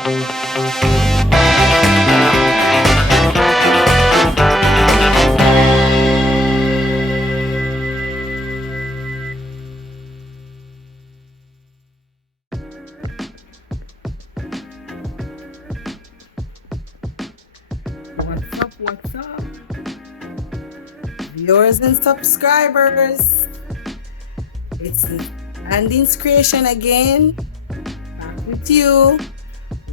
What's up? Viewers and subscribers. It's Andine's Creation again. Back with you.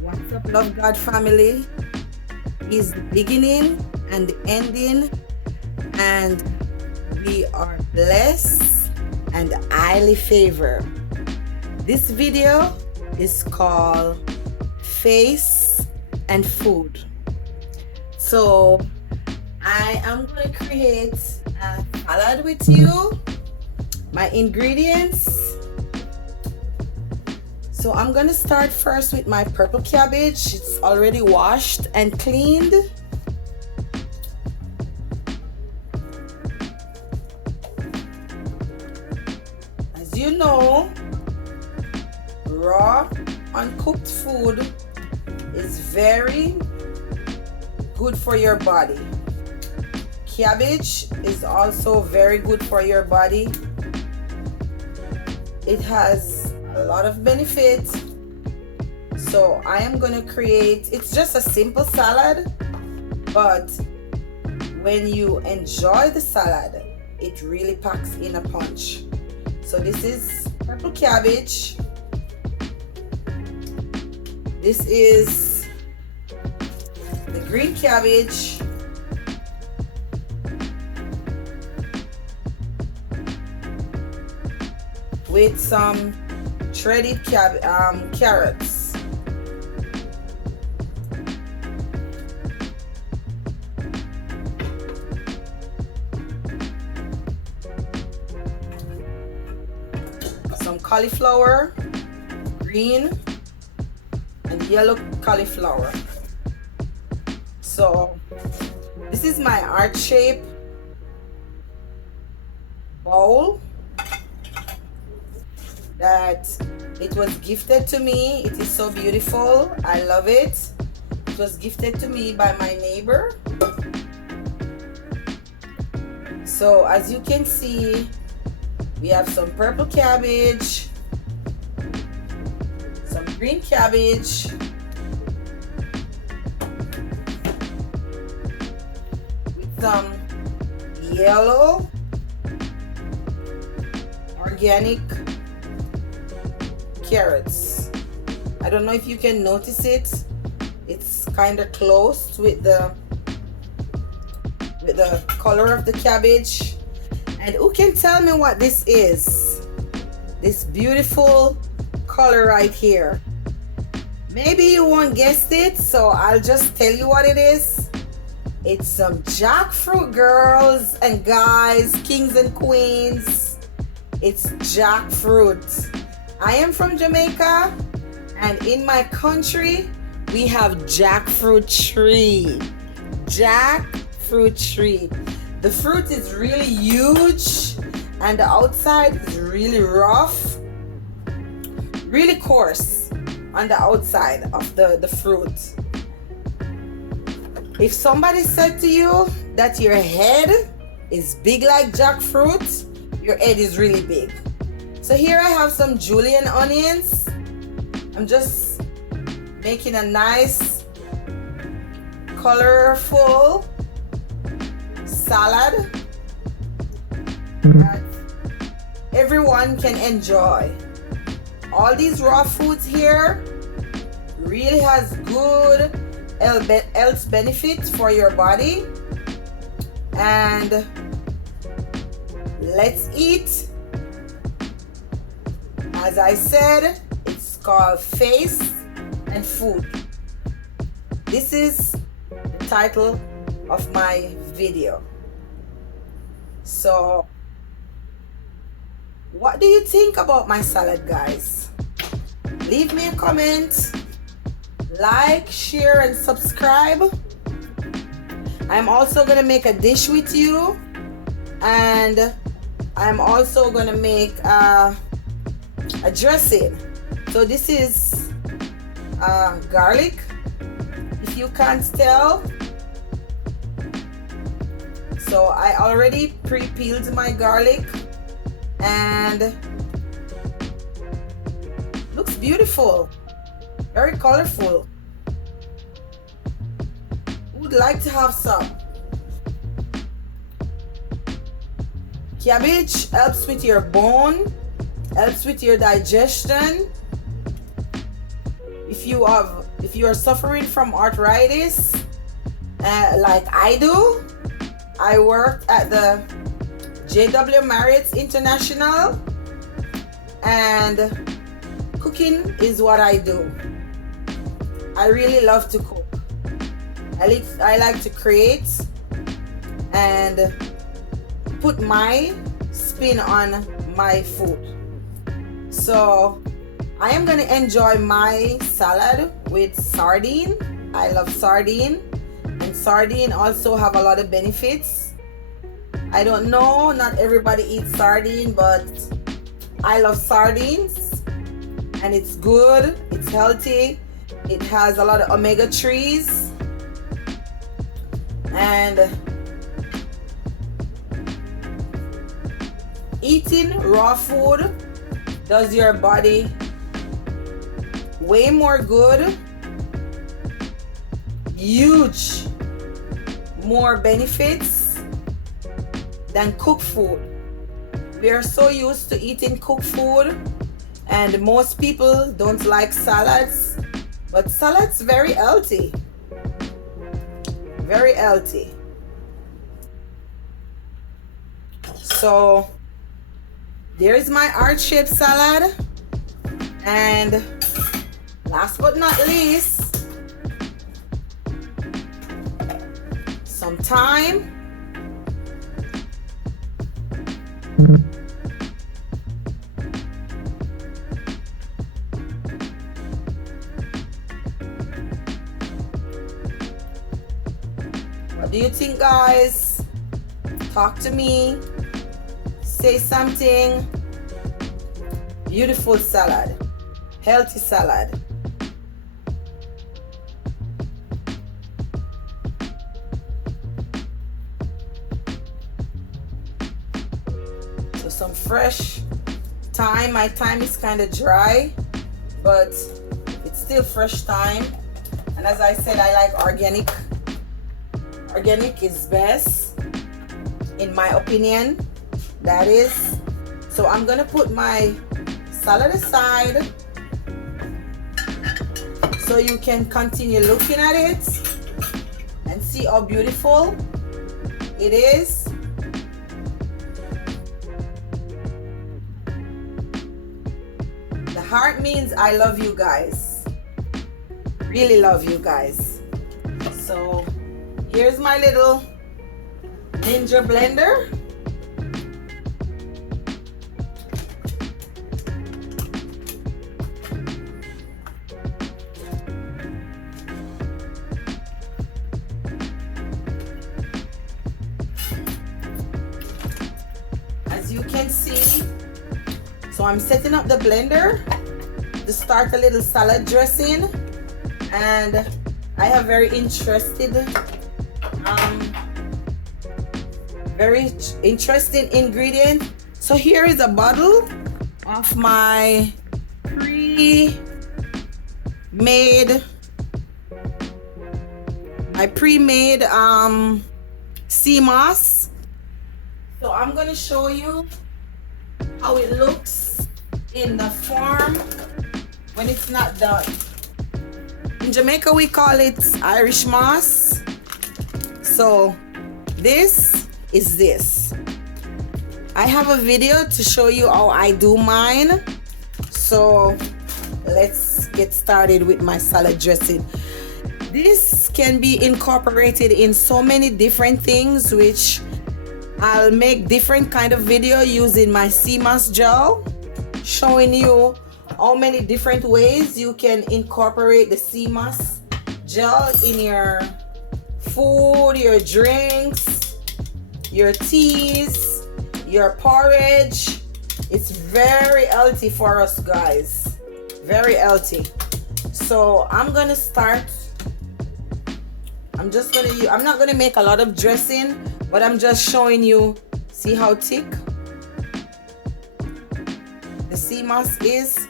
What's up, Love God family? Is the beginning and the ending, and we are blessed and highly favored. This video is called Face and Food. So I am going to create a salad with you. My ingredients. So I'm going to start first with my purple cabbage. It's already washed and cleaned. As you know, raw, uncooked food is very good for your body. Cabbage is also very good for your body. It has a lot of benefits. So I am going to create, it's just a simple salad, but when you enjoy the salad, it really packs in a punch. So this is purple cabbage. This is the green cabbage. With some shredded carrots. Some cauliflower, green and yellow cauliflower. So this is my heart shape bowl that it was gifted to me. It is so beautiful. I love it. It was gifted to me by my neighbor. So as you can see, we have some purple cabbage, some green cabbage, with some yellow organic carrots. I don't know if you can notice it. It's kind of close with the color of the cabbage. And who can tell me what this is? This beautiful color right here. Maybe you won't guess it, so I'll just tell you what it is. It's some jackfruit, girls and guys, kings and queens. It's jackfruit. I am from Jamaica, and in my country we have jackfruit tree. Jackfruit tree. The fruit is really huge and the outside is really rough, really coarse on the outside of the fruit. If somebody said to you that your head is big like jackfruit, your head is really big. So here I have some julienne onions. I'm just making a nice, colorful salad that everyone can enjoy. All these raw foods here really has good health benefits for your body. And let's eat. As I said, it's called Face and Food. This is the title of my video. So, what do you think about my salad, guys? Leave me a comment, like, share, and subscribe. I'm also gonna make a dish with you, and I'm also gonna make a dressing. So this is garlic, if you can't tell. So I already pre-peeled my garlic and looks beautiful, very colorful. Would like to have some. Cabbage helps with your bone, helps with your digestion. If you are suffering from arthritis, like I do, I worked at the JW Marriott's International, and cooking is what I do. I really love to cook. I like to create and put my spin on my food. So I am going to enjoy my salad with sardine. I love sardine, and sardine also have a lot of benefits. I don't know, not everybody eats sardine, but I love sardines, and it's good, it's healthy, it has a lot of omega-3s, and eating raw food does your body way more good, huge more benefits than cooked food. We are so used to eating cooked food, and most people don't like salads, but salads very healthy, very healthy. So there's my heart-shaped salad, and last but not least, some thyme. What do you think, guys? Talk to me. Say something. Beautiful salad, healthy salad. So some fresh thyme. My thyme is kind of dry, but it's still fresh thyme. And as I said, I like organic. Organic is best, in my opinion. That is. So I'm gonna put my salad aside so you can continue looking at it and see how beautiful it is. The heart means I love you guys, really love you guys. So here's my little ninja blender. As you can see, so I'm setting up the blender to start a little salad dressing, and I have very interesting ingredient. So here is a bottle of my pre-made sea moss. So I'm going to show you how it looks in the form when it's not done. In Jamaica we call it Irish moss. So this is this. I have a video to show you how I do mine. So let's get started with my salad dressing. This can be incorporated in so many different things, which I'll make different kind of video using my sea moss gel, showing you how many different ways you can incorporate the sea moss gel in your food, your drinks, your teas, your porridge. It's very healthy for us, guys, very healthy. So I'm gonna start. I'm not gonna make a lot of dressing, but I'm just showing you. See how thick the sea moss is?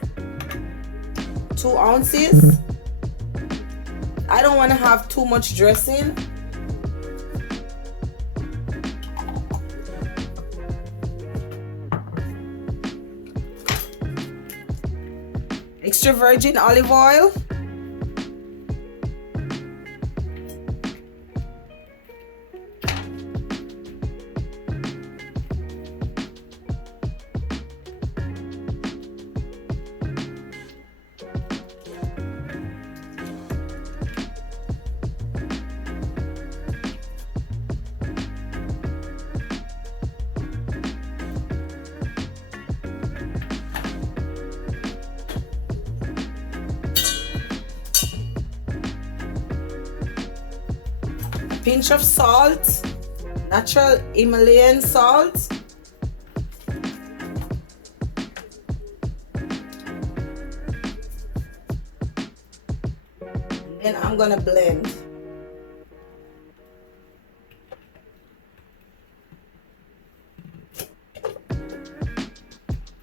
2 ounces. I don't want to have too much dressing. Extra virgin olive oil. Pinch of salt, natural Himalayan salt. And then I'm gonna blend.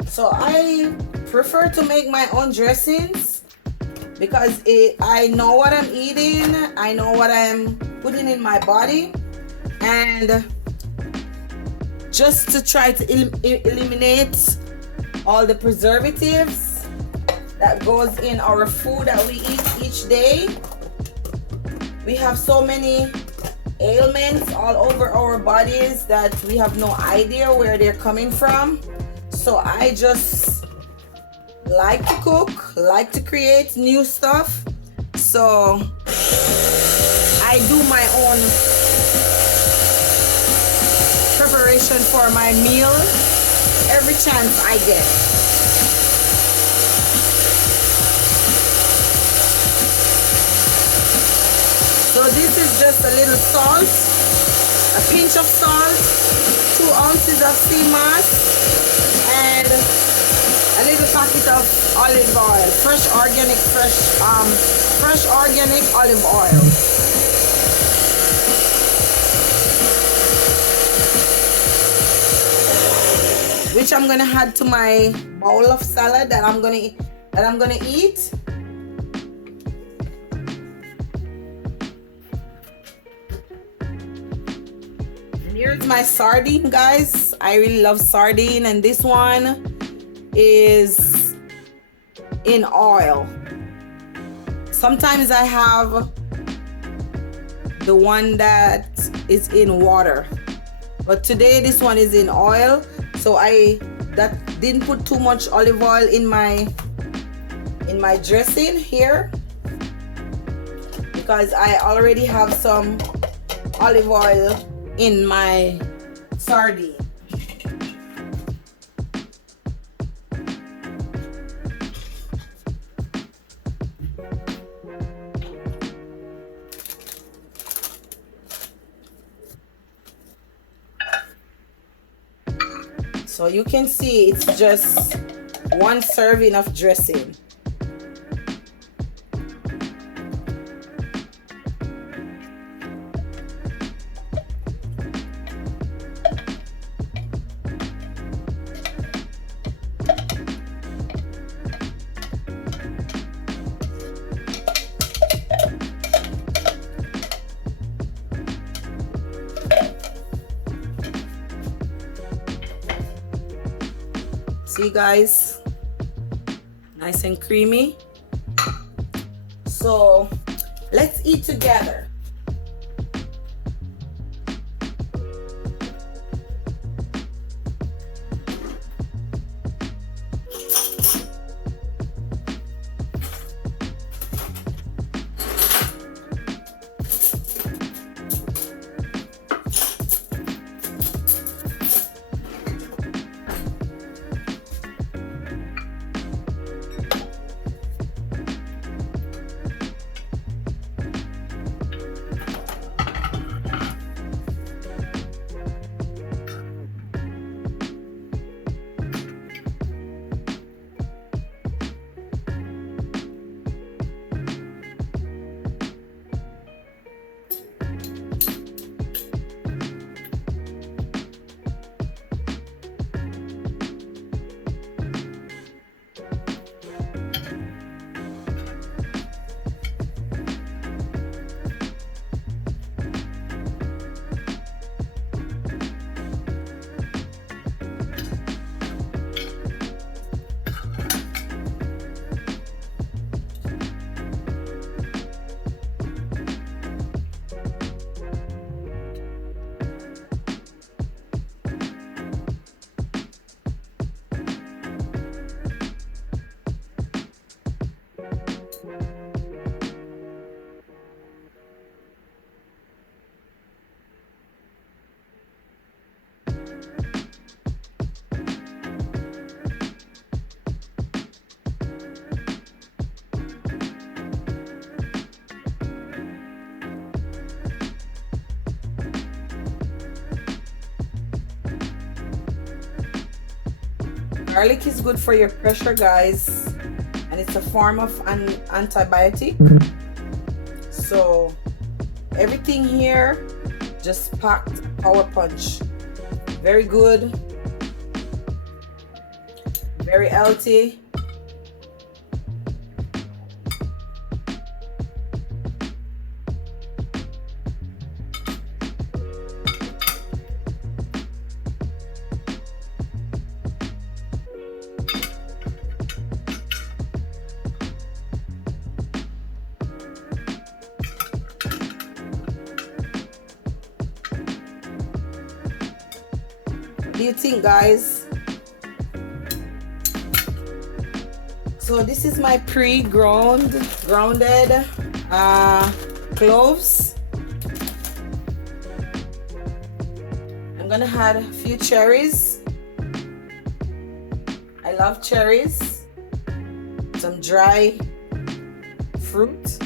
So I prefer to make my own dressings because I know what I'm eating, I know what I'm putting in my body, and just to try to eliminate all the preservatives that goes in our food that we eat each day. We have so many ailments all over our bodies that we have no idea where they're coming from. So I just like to cook, like to create new stuff. So I do my own preparation for my meal every chance I get. So this is just a little salt, a pinch of salt, 2 ounces of sea moss, and a little packet of olive oil, fresh organic olive oil. Which I'm gonna add to my bowl of salad that I'm gonna eat. And here's my sardine, guys. I really love sardine, and this one is in oil. Sometimes I have the one that is in water, but today this one is in oil. So I didn't put too much olive oil in my dressing here because I already have some olive oil in my sardine. So you can see it's just 1 serving of dressing. See, guys, nice and creamy. So let's eat together. Garlic is good for your pressure, guys, and it's a form of an antibiotic. So everything here just packed power punch. Very good, very healthy. What do you think, guys? So this is my grounded cloves. I'm gonna add a few cherries. I love cherries. Some dry fruit.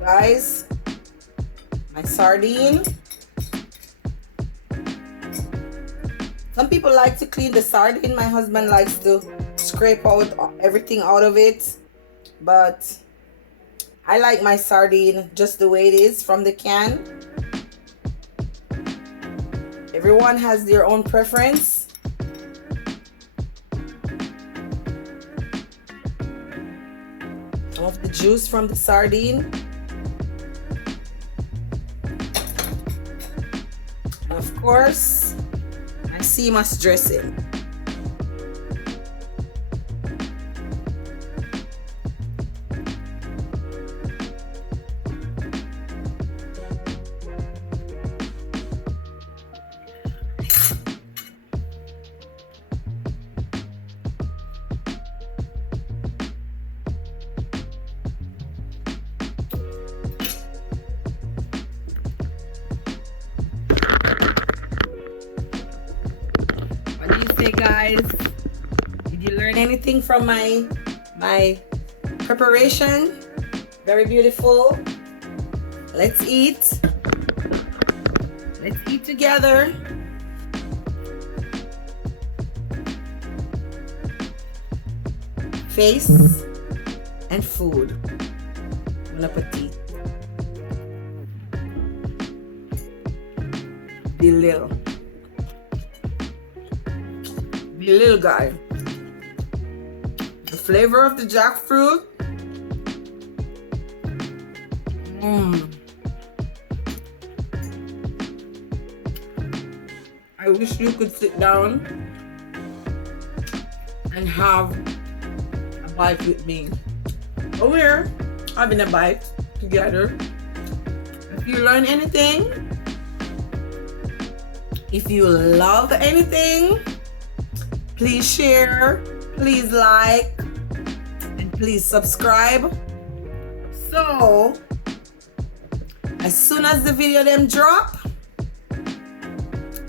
Guys, my sardine. Some people like to clean the sardine. My husband likes to scrape out everything out of it, but I like my sardine just the way it is from the can. Everyone has their own preference. Some of the juice from the sardine. Of course, my seamus dressing. What do you say, guys? Did you learn anything from my preparation? Very beautiful. Let's eat. Let's eat together. Face and food. Bon appetit. Be little. Be little guy. The flavor of the jackfruit. I wish you could sit down and have a bite with me. Oh, we're having a bite together. If you learn anything, if you love anything, please share, please like, and please subscribe. So, as soon as the video them drop,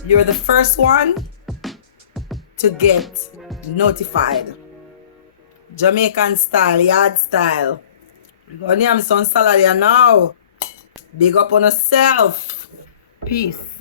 you're the first one to get notified. Jamaican style, yard style. We're gonna have some salad here now. Big up on yourself. Peace.